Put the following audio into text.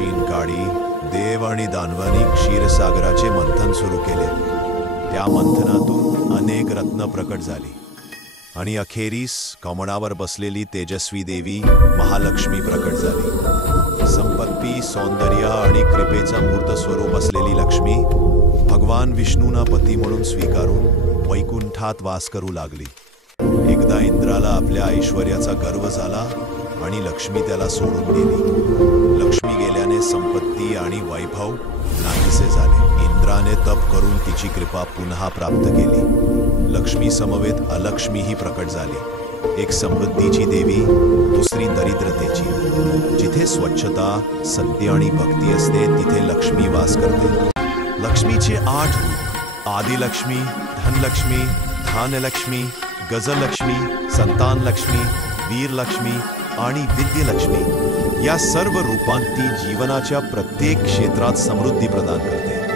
प्राचीन काळी देव आणि दानवांनी क्षीरसागराचे मंथन सुरू केले. त्या मंथनातून अनेक रत्न प्रकट झाली आणि अखेरीस कमळावर बसलेली तेजस्वी देवी महालक्ष्मी प्रकट झाली. संपत्ती, सौंदर्य आणि कृपेचा मूर्त स्वरूप असलेली लक्ष्मी भगवान विष्णूंना पती म्हणून स्वीकारून वैकुंठात वास करू लागली. एकदा इंद्राला आपल्या ऐश्वर्याचा गर्व झाला आणि लक्ष्मी त्याला सोडून गेली. लक्ष्मी गेल्याने संपत्ती आणि वैभव नाहीसे झाले. इंद्राने तप करून तिची कृपा पुन्हा प्राप्त केली. लक्ष्मी समवेत अलक्ष्मीही प्रकट झाली. एक समृद्धीची देवी, दुसरी दरिद्रतेची. जिथे स्वच्छता, सत्य आणि भक्ती असते तिथे लक्ष्मी वास करते. लक्ष्मीचे 8 रूप: आदिलक्ष्मी, धनलक्ष्मी, धान्यलक्ष्मी, गजलक्ष्मी, संतानलक्ष्मी, वीरलक्ष्मी आणि विद्यलक्ष्मी. या सर्व रूपांत ती जीवनाच्या प्रत्येक क्षेत्रात समृद्धी प्रदान करते.